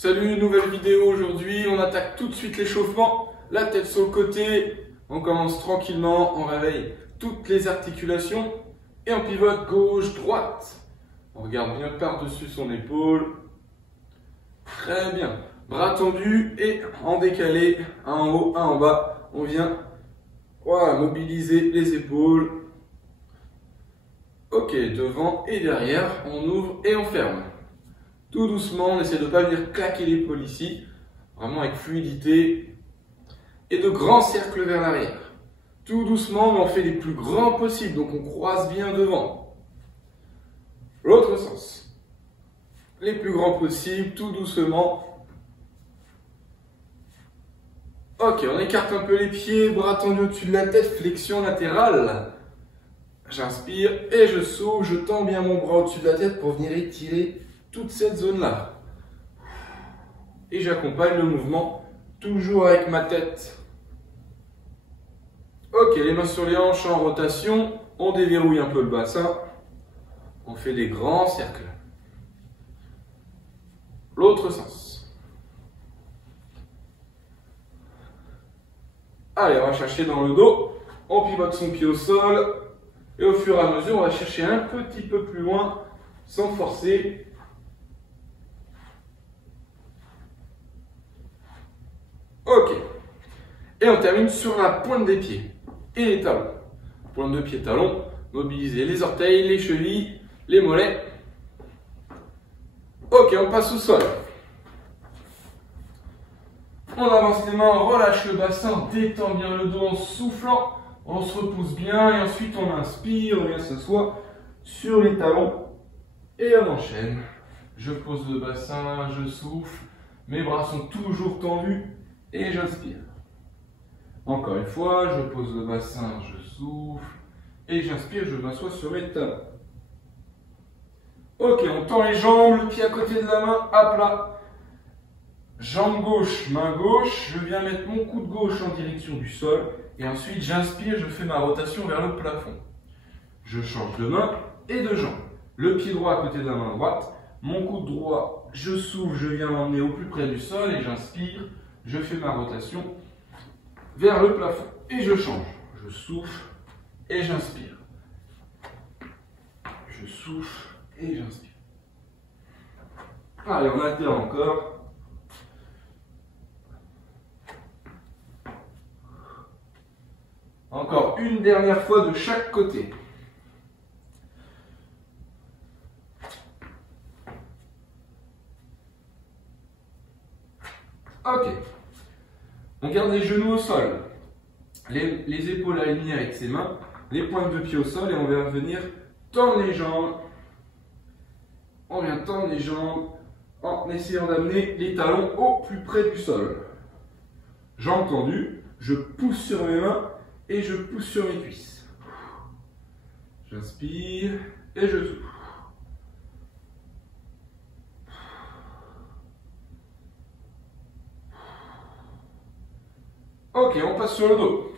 Salut, nouvelle vidéo aujourd'hui, on attaque tout de suite l'échauffement, la tête sur le côté, on commence tranquillement, on réveille toutes les articulations et on pivote gauche-droite. On regarde bien par-dessus son épaule, très bien, bras tendus et en décalé, un en haut, un en bas, on vient voilà, mobiliser les épaules. Ok, devant et derrière, on ouvre et on ferme. Tout doucement, on essaie de ne pas venir claquer l'épaule ici, vraiment avec fluidité et de grands cercles vers l'arrière. Tout doucement, mais on fait les plus grands possibles, donc on croise bien devant. L'autre sens. Les plus grands possibles, tout doucement. Ok, on écarte un peu les pieds, bras tendus au-dessus de la tête, flexion latérale. J'inspire et je souffle, je tends bien mon bras au-dessus de la tête pour venir étirer toute cette zone-là. Et j'accompagne le mouvement toujours avec ma tête. Ok, les mains sur les hanches en rotation. On déverrouille un peu le bassin. On fait des grands cercles. L'autre sens. Allez, on va chercher dans le dos. On pivote son pied au sol. Et au fur et à mesure, on va chercher un petit peu plus loin sans forcer. Ok. Et on termine sur la pointe des pieds et les talons. Pointe de pied, talon. Mobiliser les orteils, les chevilles, les mollets. Ok, on passe au sol. On avance les mains, on relâche le bassin, on détend bien le dos en soufflant. On se repousse bien et ensuite on inspire, on vient s'asseoir sur les talons et on enchaîne. Je pose le bassin, je souffle, mes bras sont toujours tendus et j'inspire. Encore une fois, je pose le bassin, je souffle et j'inspire, je m'assois sur mes talons. Ok, on tend les jambes, le pied à côté de la main, à plat. Jambe gauche, main gauche, je viens mettre mon coude gauche en direction du sol et ensuite j'inspire, je fais ma rotation vers le plafond. Je change de main et de jambe. Le pied droit à côté de la main droite, mon coude droit, je souffle, je viens l'emmener au plus près du sol et j'inspire, je fais ma rotation vers le plafond et je change. Je souffle et j'inspire. Je souffle et j'inspire. Allez, on alterne encore. Encore une dernière fois de chaque côté. Ok. On garde les genoux au sol. Les épaules alignées avec ses mains. Les pointes de pied au sol et on va venir tendre les jambes. On vient tendre les jambes en essayant d'amener les talons au plus près du sol. Jambes tendues. Je pousse sur mes mains. Et je pousse sur mes cuisses. J'inspire et je souffle. Ok, on passe sur le dos.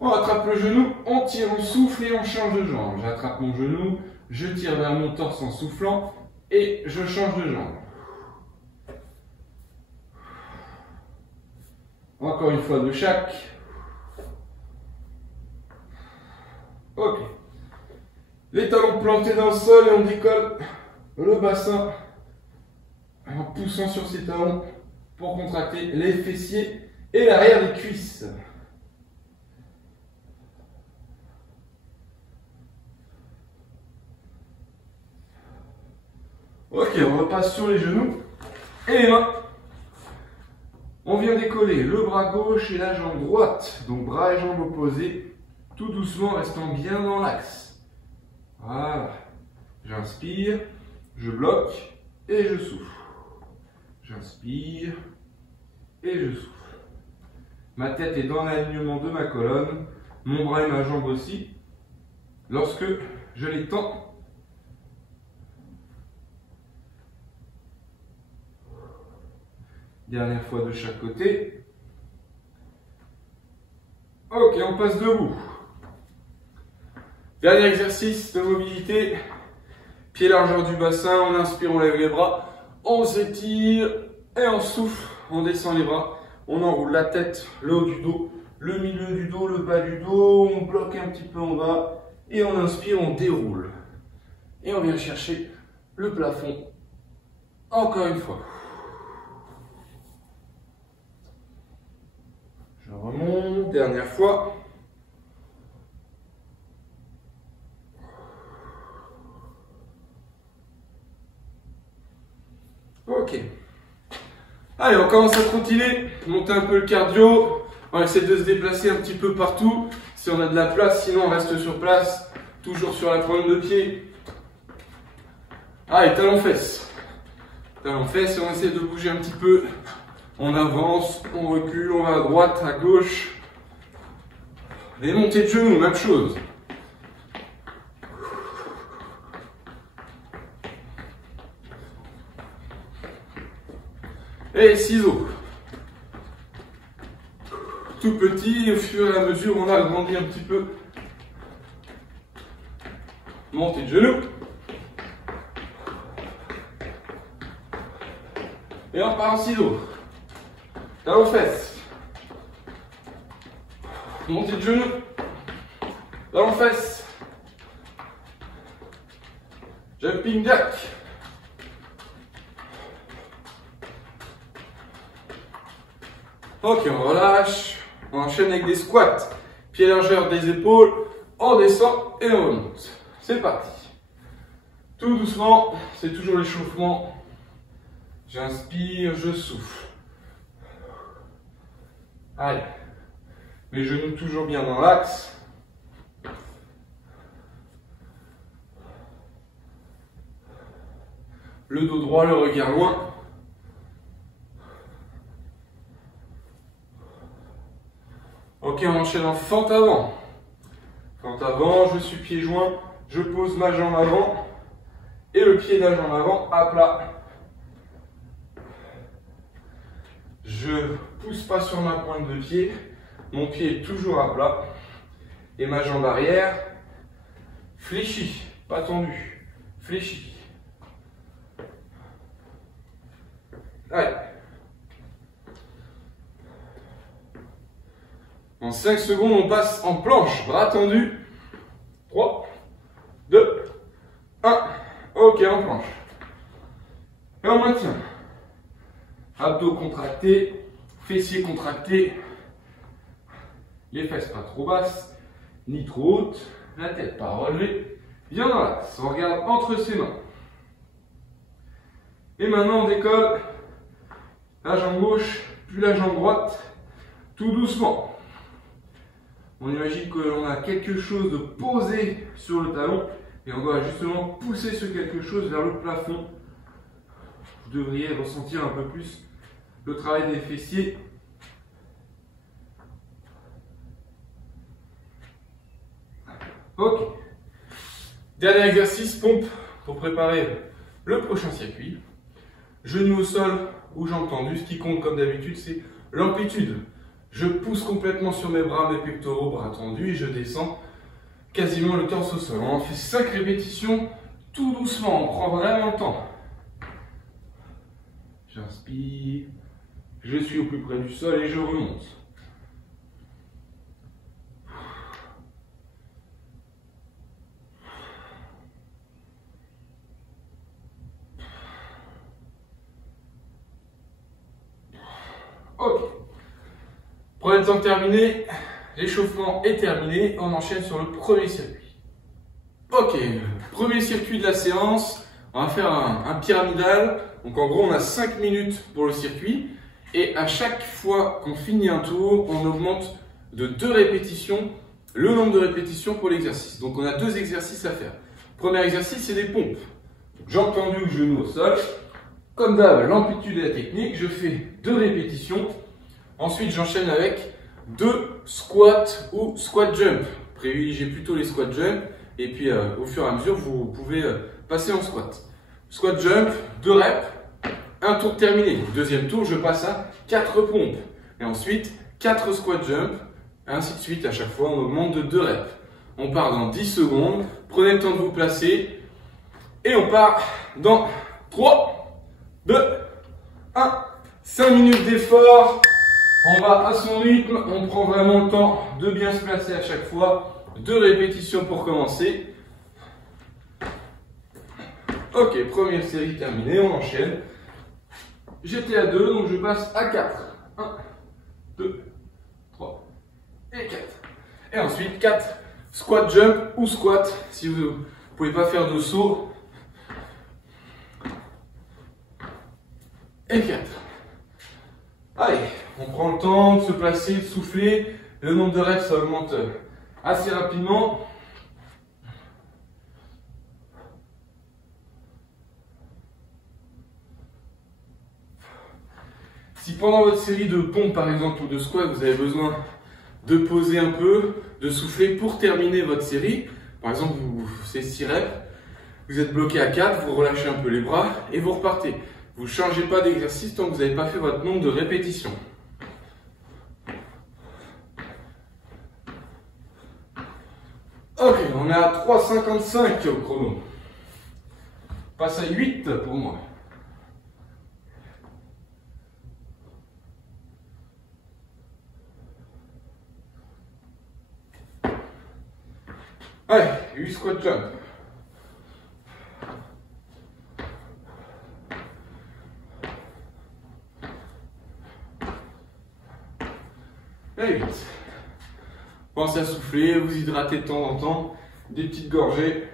On attrape le genou, on tire, on souffle et on change de jambe. J'attrape mon genou, je tire vers mon torse en soufflant et je change de jambe. Encore une fois de chaque. Ok. Les talons plantés dans le sol et on décolle le bassin en poussant sur ses talons pour contracter les fessiers et l'arrière des cuisses. Ok, on repasse sur les genoux et les mains. On vient décoller le bras gauche et la jambe droite, donc bras et jambes opposés, tout doucement, restant bien dans l'axe. Voilà. J'inspire, je bloque et je souffle. J'inspire et je souffle. Ma tête est dans l'alignement de ma colonne, mon bras et ma jambe aussi. Lorsque je les tends, dernière fois de chaque côté. Ok, on passe debout. Dernier exercice de mobilité. Pied largeur du bassin, on inspire, on lève les bras. On s'étire et on souffle, on descend les bras, on enroule la tête, le haut du dos, le milieu du dos, le bas du dos, on bloque un petit peu en bas et on inspire, on déroule. Et on vient chercher le plafond, encore une fois. Je remonte, dernière fois. Ok. Allez, on commence à trottiner, monter un peu le cardio. On va essayer de se déplacer un petit peu partout, si on a de la place, sinon on reste sur place, toujours sur la pointe de pied. Allez, talons-fesses. Talons-fesses, et on essaie de bouger un petit peu. On avance, on recule, on va à droite, à gauche. Les montées de genoux, même chose. Et ciseaux. Tout petit, au fur et à mesure, on agrandit un petit peu. Montée de genoux. Et on part en ciseaux. Talons fesses. Montée de genoux. Talons fesses. Jumping jack. Ok, on relâche. On enchaîne avec des squats. Pieds largeur des épaules. On descend et on remonte. C'est parti. Tout doucement. C'est toujours l'échauffement. J'inspire, je souffle. Allez. Les genoux toujours bien dans l'axe. Le dos droit, le regard loin. Ok, on enchaîne en fente avant. Fente avant, je suis pieds joints. Je pose ma jambe avant. Et le pied de la jambe avant à plat. Je pousse pas sur ma pointe de pied. Mon pied est toujours à plat. Et ma jambe arrière fléchie, pas tendue. Fléchie. Allez. En 5 secondes, on passe en planche. Bras tendus. 3, 2, 1. Ok, en planche. Et on maintient. Abdos contractés, fessiers contractés, les fesses pas trop basses, ni trop hautes, la tête pas relevée, bien dans l'axe. On regarde entre ses mains. Et maintenant on décolle la jambe gauche, puis la jambe droite, tout doucement. On imagine qu'on a quelque chose de posé sur le talon et on doit justement pousser ce quelque chose vers le plafond. Vous devriez ressentir un peu plus le travail des fessiers. Ok. Dernier exercice, pompe, pour préparer le prochain circuit. Genoux au sol ou jambes tendues. Ce qui compte comme d'habitude, c'est l'amplitude. Je pousse complètement sur mes bras, mes pectoraux, bras tendus et je descends quasiment le torse au sol. On en fait 5 répétitions tout doucement, on prend vraiment le temps. J'inspire, je suis au plus près du sol et je remonte. Ok. Prenez le temps de terminer. L'échauffement est terminé. On enchaîne sur le premier circuit. Ok. Premier circuit de la séance. On va faire un pyramidal. Donc en gros, on a 5 minutes pour le circuit. Et à chaque fois qu'on finit un tour, on augmente de 2 répétitions le nombre de répétitions pour l'exercice. Donc on a 2 exercices à faire. Premier exercice, c'est des pompes. Jambes tendues ou genoux au sol. Comme d'hab, l'amplitude et la technique, je fais 2 répétitions. Ensuite, j'enchaîne avec 2 squats ou squat jump. Privilégiez plutôt les squat jump. Et puis, au fur et à mesure, vous pouvez passer en squat. Squat jump, 2 reps, un tour terminé. Deuxième tour, je passe à 4 pompes. Et ensuite, 4 squat jump, ainsi de suite. À chaque fois, on augmente de 2 reps. On part dans 10 secondes. Prenez le temps de vous placer. Et on part dans 3, 2, 1. 5 minutes d'effort. On va à son rythme. On prend vraiment le temps de bien se placer à chaque fois. 2 répétitions pour commencer. Ok, première série terminée. On enchaîne. J'étais à 2, donc je passe à 4. 1, 2, 3 et 4. Et ensuite 4. Squat jump ou squat. Si vous ne pouvez pas faire de saut. Et 4. Allez, on prend le temps de se placer, de souffler. Le nombre de reps ça augmente assez rapidement. Si pendant votre série de pompes par exemple ou de squats, vous avez besoin de poser un peu, de souffler pour terminer votre série, par exemple c'est 6 reps, vous êtes bloqué à 4, vous relâchez un peu les bras et vous repartez. Vous ne changez pas d'exercice tant que vous n'avez pas fait votre nombre de répétitions. Ok, on est à 3,55 au chrono. On passe à 8 pour moi. Allez, 8 squat jump. Et 8. Pensez à souffler, vous hydratez de temps en temps, des petites gorgées.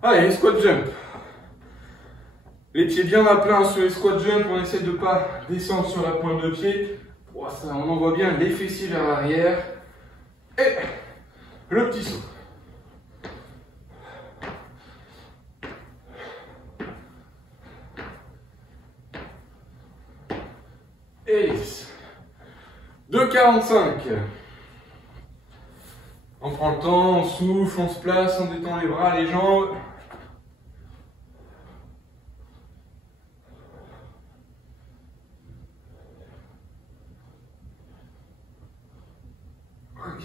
Allez, squat jump. Les pieds bien à plat sur les squat jump, on essaie de ne pas descendre sur la pointe de pied. Oh, ça, on envoie bien les fessiers vers l'arrière. Et le petit saut. Et 10. 2,45. On prend le temps, on souffle, on se place, on détend les bras, les jambes. Ok.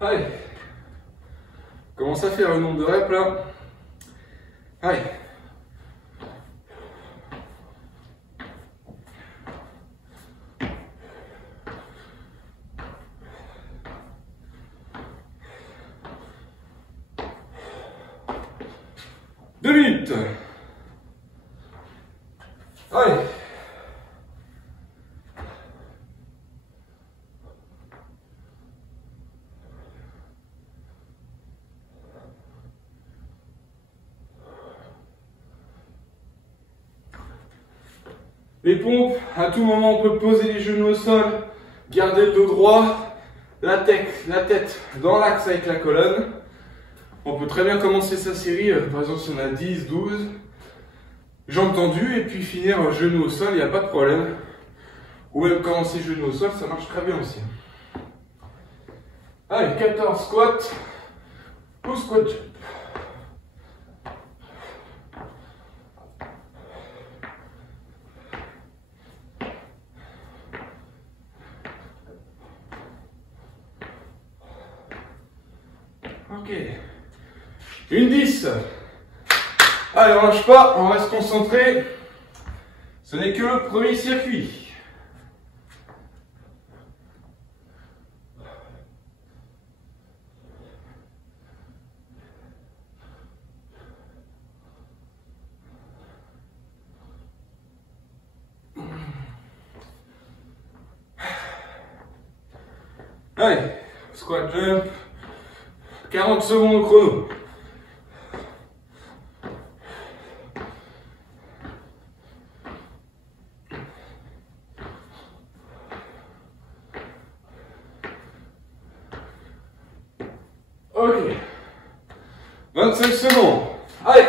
Allez. Commence à faire le nombre de reps là. Allez. Deux minutes. Allez. Les pompes, à tout moment on peut poser les genoux au sol, garder le dos droit, la tête dans l'axe avec la colonne. On peut très bien commencer sa série, par exemple si on a 10, 12, jambes tendues et puis finir genoux au sol, il n'y a pas de problème. Ou même commencer genoux au sol, ça marche très bien aussi. Allez, 14 squats ou squat jump. Ok. Une 10. Allez, on lâche pas, on reste concentré. Ce n'est que le premier circuit. Allez, squat jump. 40 secondes au chrono. Ok. 25 secondes. Allez.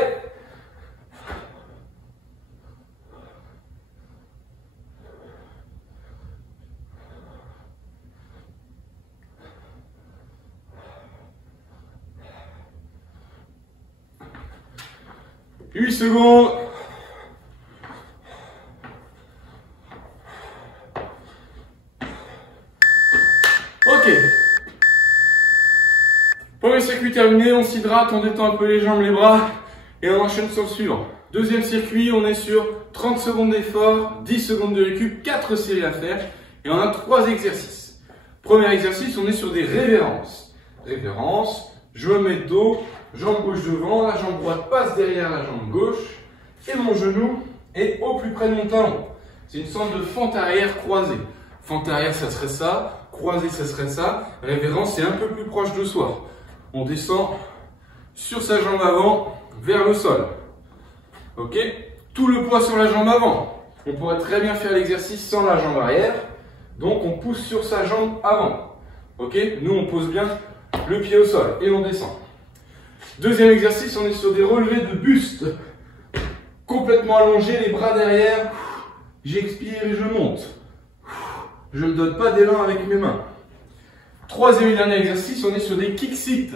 Huit secondes. Premier circuit terminé, on s'hydrate, on détend un peu les jambes, les bras et on enchaîne sur le suivant. Deuxième circuit, on est sur 30 secondes d'effort, 10 secondes de récup, 4 séries à faire et on a 3 exercices. Premier exercice, on est sur des révérences. Révérence, je me mets de dos, jambe gauche devant, la jambe droite passe derrière la jambe gauche et mon genou est au plus près de mon talon. C'est une sorte de fente arrière croisée. Fente arrière, ça serait ça, croisée, ça serait ça. Révérence, c'est un peu plus proche de soi. On descend sur sa jambe avant vers le sol. Ok? Tout le poids sur la jambe avant. On pourrait très bien faire l'exercice sans la jambe arrière. Donc on pousse sur sa jambe avant. Ok? Nous on pose bien le pied au sol et on descend. Deuxième exercice, on est sur des relevés de buste. Complètement allongé, les bras derrière. J'expire et je monte. Je ne donne pas d'élan avec mes mains. Troisième et dernier exercice, on est sur des kick sit.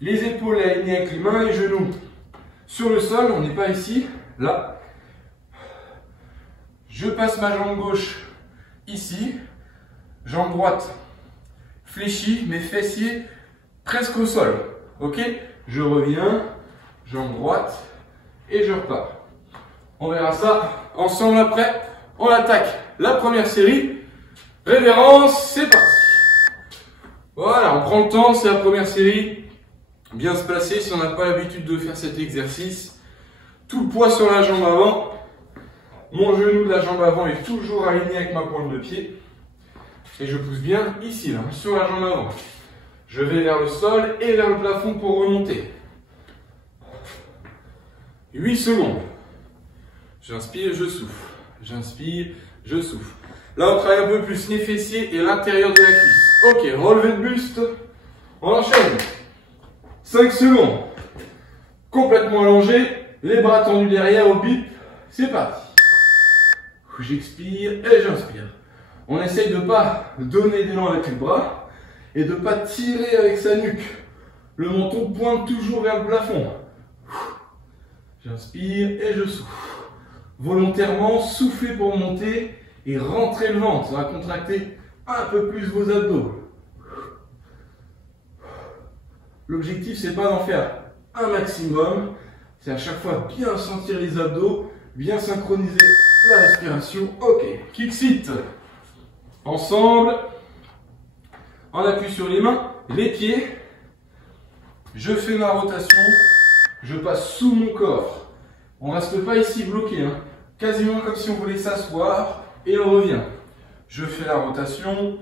Les épaules alignées avec les mains, les genoux sur le sol, on n'est pas ici, là. Je passe ma jambe gauche ici, jambe droite fléchie, mes fessiers presque au sol. Ok? Je reviens, jambe droite et je repars. On verra ça ensemble après. On attaque la première série. Révérence, c'est parti. Voilà, on prend le temps, c'est la première série. Bien se placer si on n'a pas l'habitude de faire cet exercice. Tout le poids sur la jambe avant. Mon genou de la jambe avant est toujours aligné avec ma pointe de pied. Et je pousse bien ici, là, sur la jambe avant. Je vais vers le sol et vers le plafond pour remonter. 8 secondes. J'inspire, je souffle. J'inspire, je souffle. Là, on travaille un peu plus les fessiers et l'intérieur de la cuisse. Ok, relevé de buste. On enchaîne. 5 secondes. Complètement allongé. Les bras tendus derrière au bip. C'est parti. J'expire et j'inspire. On essaye de ne pas donner d'élan avec les bras et de ne pas tirer avec sa nuque. Le menton pointe toujours vers le plafond. J'inspire et je souffle. Volontairement, soufflez pour monter et rentrez le ventre. Ça va contracter un peu plus vos abdos. L'objectif, c'est pas d'en faire un maximum. C'est à chaque fois bien sentir les abdos, bien synchroniser la respiration. Ok, kick sit. Ensemble. On appuie sur les mains, les pieds. Je fais ma rotation. Je passe sous mon corps. On reste pas ici bloqué, hein. Quasiment comme si on voulait s'asseoir. Et on revient. Je fais la rotation.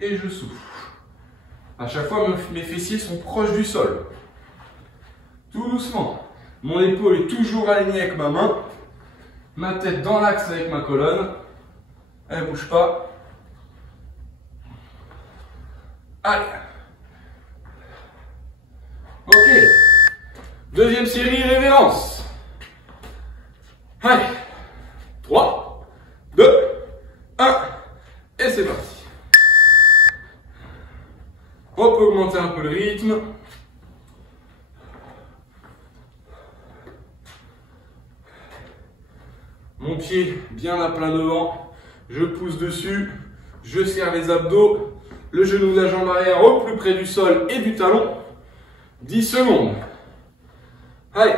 Et je souffle. À chaque fois, mes fessiers sont proches du sol. Tout doucement. Mon épaule est toujours alignée avec ma main. Ma tête dans l'axe avec ma colonne. Elle ne bouge pas. Allez. Ok. Deuxième série, révérence. Allez. 3, 2, 1. Et c'est parti. On peut augmenter un peu le rythme. Mon pied bien à plat devant. Je pousse dessus. Je serre les abdos. Le genou de la jambe arrière au plus près du sol et du talon. 10 secondes. Allez.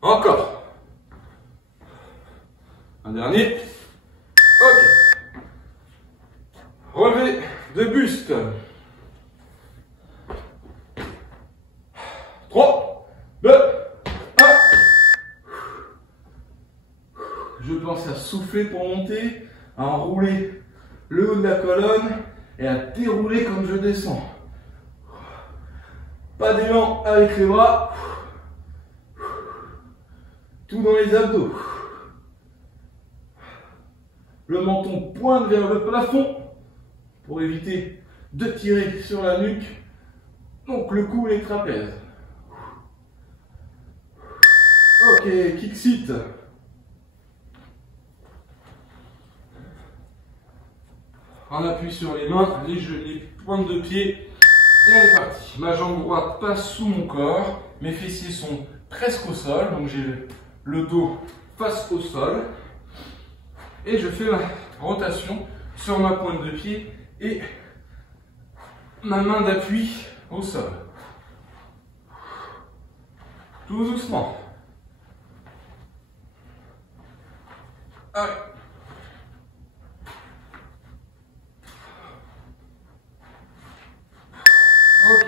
Encore. Un dernier. Ok. Relevé de buste. 3, 2, 1. Je pense à souffler pour monter, à enrouler le haut de la colonne et à dérouler comme je descends. Pas d'élan avec les bras. Tout dans les abdos. Le menton pointe vers le plafond pour éviter de tirer sur la nuque. Donc le cou et les trapèzes. Ok, kick sit. On appuie sur les mains, les pointes de pied. Et on est parti. Ma jambe droite passe sous mon corps. Mes fessiers sont presque au sol. Donc j'ai le dos face au sol. Et je fais ma rotation sur ma pointe de pied et ma main d'appui au sol. Tout doucement. Allez. Ok.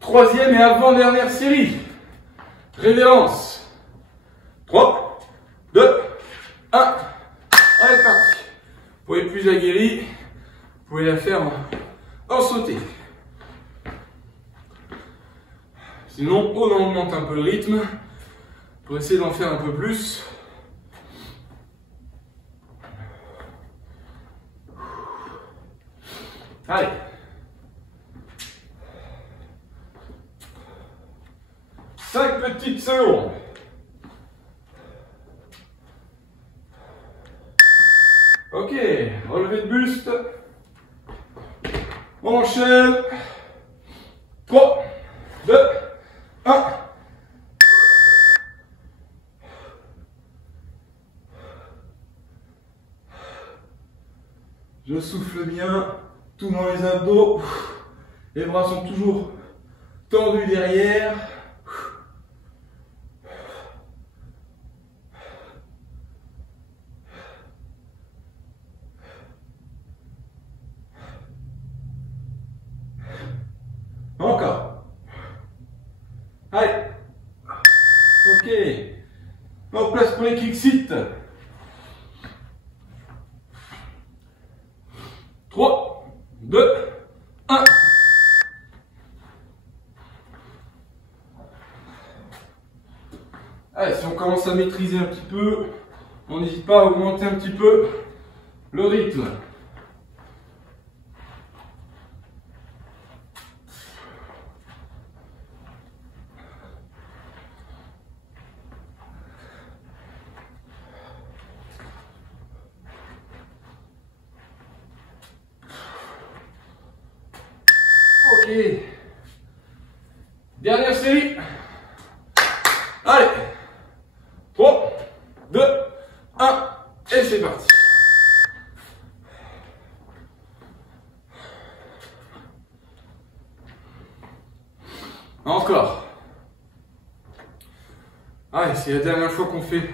Troisième et avant-dernière série. Révérence. 3, 2, 1. Allez, parti. Pour les plus aguerris, vous pouvez la faire en sauté. Sinon, on augmente un peu le rythme pour essayer d'en faire un peu plus. Allez. Cinq petites secondes. Ok, relevé de buste. On enchaîne. 3, 2, 1. Je souffle bien, tout dans les abdos. Les bras sont toujours tendus derrière. Encore. Allez. Ok. En place pour les kick-sit. 3, 2, 1. Allez, si on commence à maîtriser un petit peu, on n'hésite pas à augmenter un petit peu le rythme. Ok. Dernière série. Allez. 3, 2, 1. Et c'est parti. Encore. Allez, c'est la dernière fois qu'on fait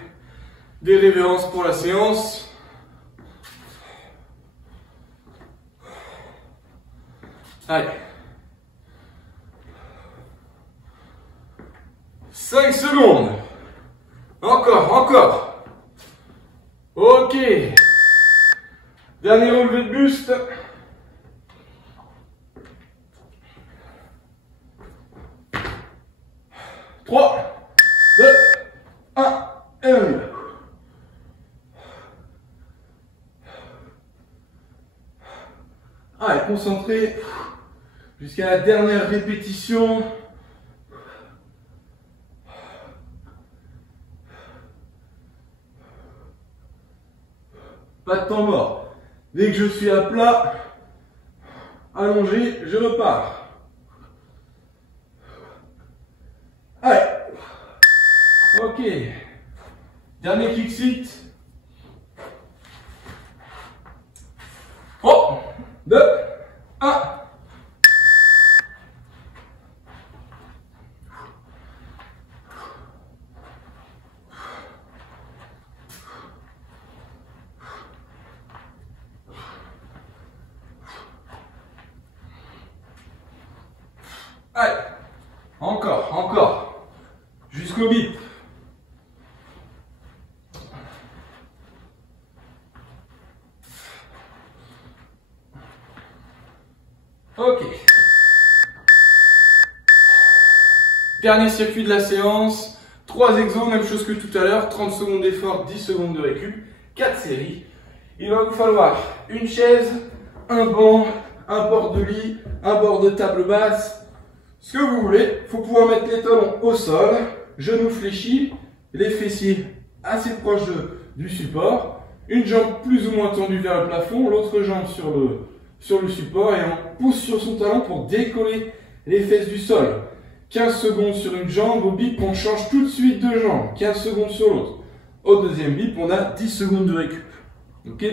des révérences pour la séance. Allez. 5 secondes. Encore, encore. Ok. Dernier relevé de buste. 3, 2, 1, et on y va. Allez, concentré jusqu'à la dernière répétition. Pas de temps mort. Dès que je suis à plat, allongé, je repars. Allez. Ok. Dernier kick-sit. 3, 2, 1. Allez, encore, encore, jusqu'au bip. Ok. Dernier circuit de la séance, 3 exos, même chose que tout à l'heure, 30 secondes d'effort, 10 secondes de récup, 4 séries. Il va vous falloir une chaise, un banc, un bord de lit, un bord de table basse, ce que vous voulez. Il faut pouvoir mettre les talons au sol, genoux fléchis, les fessiers assez proches du support, une jambe plus ou moins tendue vers le plafond, l'autre jambe sur le support et on pousse sur son talon pour décoller les fesses du sol. 15 secondes sur une jambe, au bip on change tout de suite de jambe, 15 secondes sur l'autre. Au deuxième bip on a 10 secondes de récup. Ok.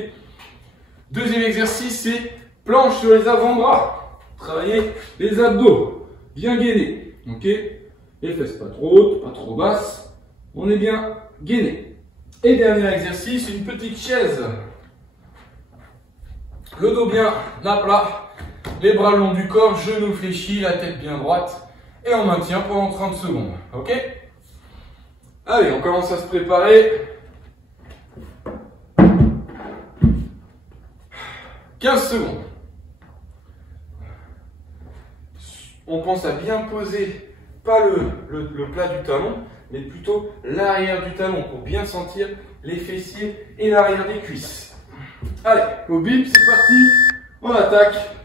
Deuxième exercice, c'est planche sur les avant-bras. Travailler les abdos, bien gainés. Ok? Les fesses pas trop hautes, pas trop basses. On est bien gainé. Et dernier exercice, une petite chaise. Le dos bien à plat, les bras le long du corps, genoux fléchis, la tête bien droite. Et on maintient pendant 30 secondes. Ok? Allez, on commence à se préparer. 15 secondes. On pense à bien poser, pas le plat du talon, mais plutôt l'arrière du talon pour bien sentir les fessiers et l'arrière des cuisses. Allez, au bip, c'est parti. On attaque.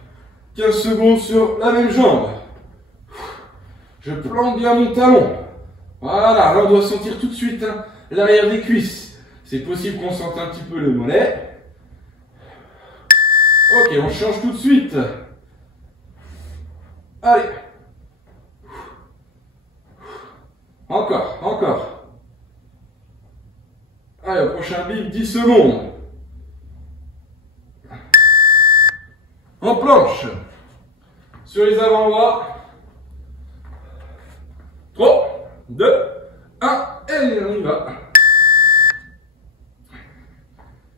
15 secondes sur la même jambe. Je plante bien mon talon. Voilà, là on doit sentir tout de suite hein, l'arrière des cuisses. C'est possible qu'on sente un petit peu le mollet. Ok, on change tout de suite. Allez. Encore, encore. Allez, au prochain bip, 10 secondes. En planche. Sur les avant-bras. 3, 2, 1, et on y va.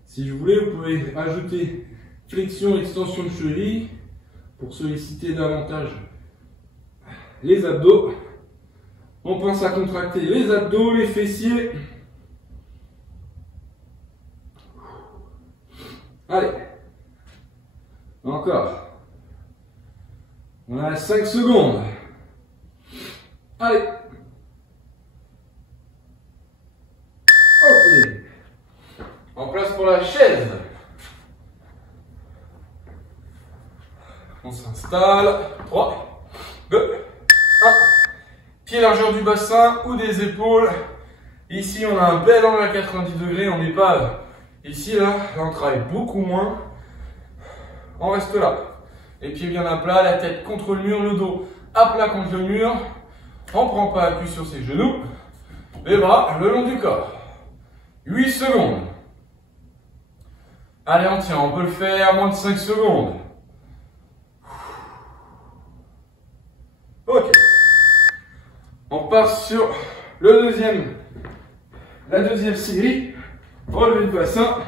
Si je voulais, vous pouvez ajouter flexion, extension de cheville pour solliciter davantage les abdos. On pense à contracter les abdos, les fessiers. Allez. Encore. On a 5 secondes. Allez. Ok. En place pour la chaise. On s'installe. 3, 2, 1. Pied largeur du bassin ou des épaules. Ici, on a un bel angle à 90 degrés. On n'est pas ici, là on travaille beaucoup moins. On reste là. Les pieds bien à plat, la tête contre le mur, le dos à plat contre le mur. On ne prend pas appui sur ses genoux. Les bras le long du corps. 8 secondes. Allez, on tient, on peut le faire, moins de 5 secondes. Ok. On part sur la deuxième série. Relevé de bassin.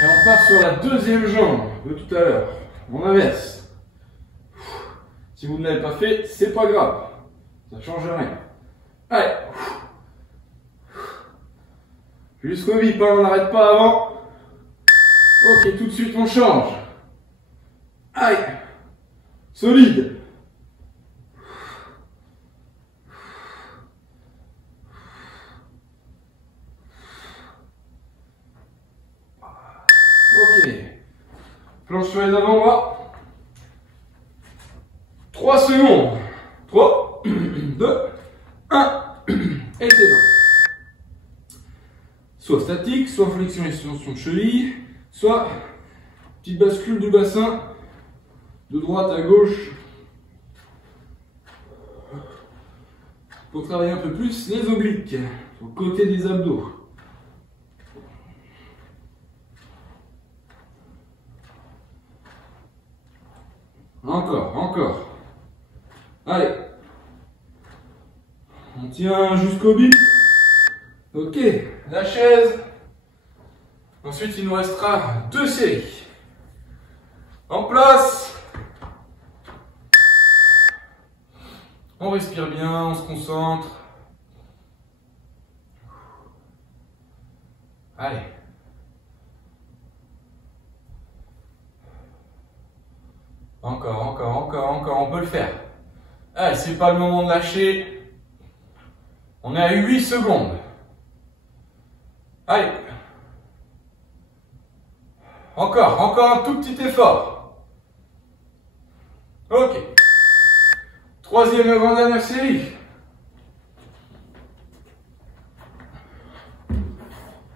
Et on part sur la deuxième jambe de tout à l'heure. On inverse. Si vous ne l'avez pas fait, c'est pas grave. Ça ne change rien. Allez. Jusqu'au bip, hein, on n'arrête pas avant. Ok, tout de suite on change. Allez. Solide. Ok. Planche sur les avant-bras. 3 secondes. 3, 2, 1. Et c'est bon. Soit statique, soit flexion et extension de cheville, soit petite bascule du bassin de droite à gauche pour travailler un peu plus les obliques, au côté des abdos. Encore, encore. Allez. On tient jusqu'au bip. Ok, la chaise. Ensuite, il nous restera 2 séries. En place. On respire bien, on se concentre. Allez. Encore, encore, encore, encore, on peut le faire. Allez, c'est pas le moment de lâcher. On est à 8 secondes. Allez. Encore un tout petit effort. Ok. Troisième et avant-dernière série.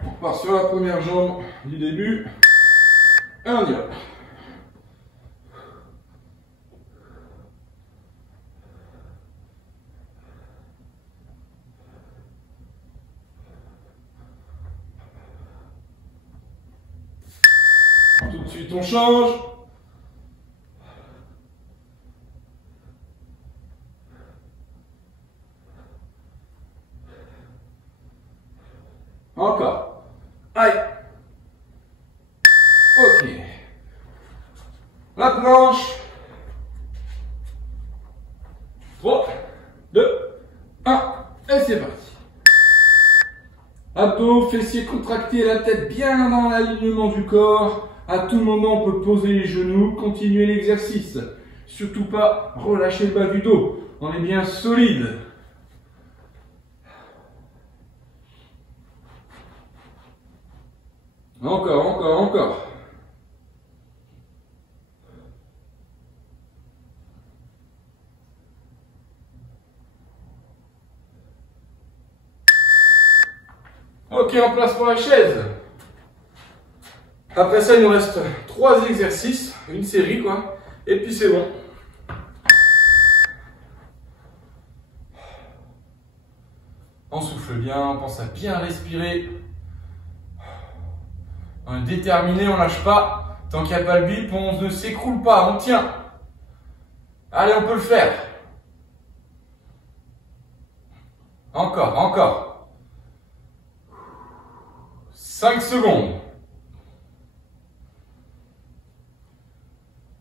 On part sur la première jambe du début. Et on y va. suite on change. Encore. Allez. Ok. La planche. 3, 2, 1. Et c'est parti. Abdos, fessiers contractés, la tête bien dans l'alignement du corps. À tout moment, on peut poser les genoux, continuer l'exercice. Surtout pas relâcher le bas du dos. On est bien solide. Encore, encore, encore. Ok, en place pour la chaise. Après ça, il nous reste 3 exercices, une série quoi, et puis c'est bon. On souffle bien, on pense à bien respirer. On est déterminé, on lâche pas. Tant qu'il n'y a pas le bip, on ne s'écroule pas, on tient. Allez, on peut le faire. Encore, encore. 5 secondes.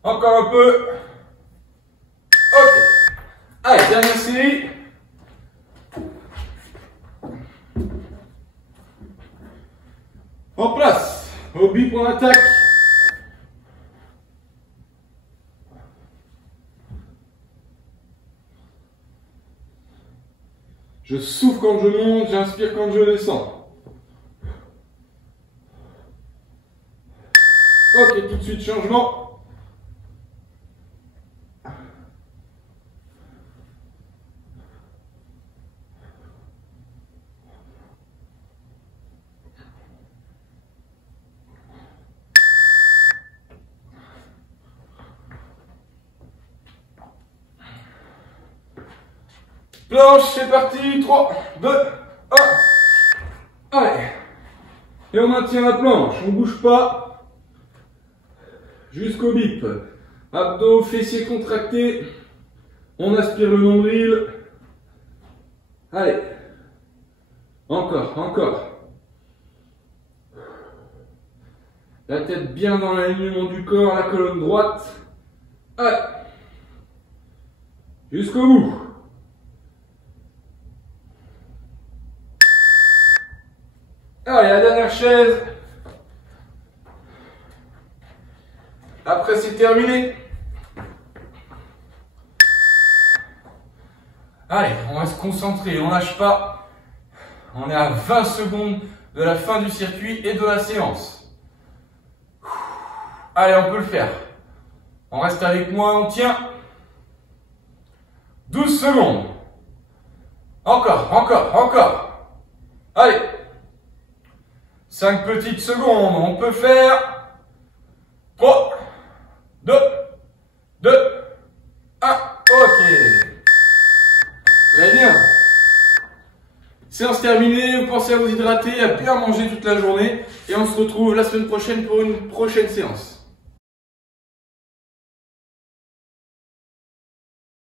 Encore un peu. Ok. Allez, dernière série. En place. Au bip, on attaque. Je souffle quand je monte, j'inspire quand je descends. Ok, tout de suite, changement. Planche, c'est parti. 3, 2, 1. Allez. Et on maintient la planche, on ne bouge pas. Jusqu'au bip. Abdos, fessiers contractés. On aspire le nombril. Allez. Encore, encore. La tête bien dans l'alignement du corps, la colonne droite. Allez. Jusqu'au bout. Allez, la dernière chaise. Après, c'est terminé. Allez, on va se concentrer, on lâche pas. On est à 20 secondes de la fin du circuit et de la séance. Allez, on peut le faire. On reste avec moi, on tient. 12 secondes. Encore, encore, encore. Allez. 5 petites secondes, on peut faire 3, 2, 1, ok. Très bien. Séance terminée, pensez à vous hydrater, à bien manger toute la journée et on se retrouve la semaine prochaine pour une prochaine séance.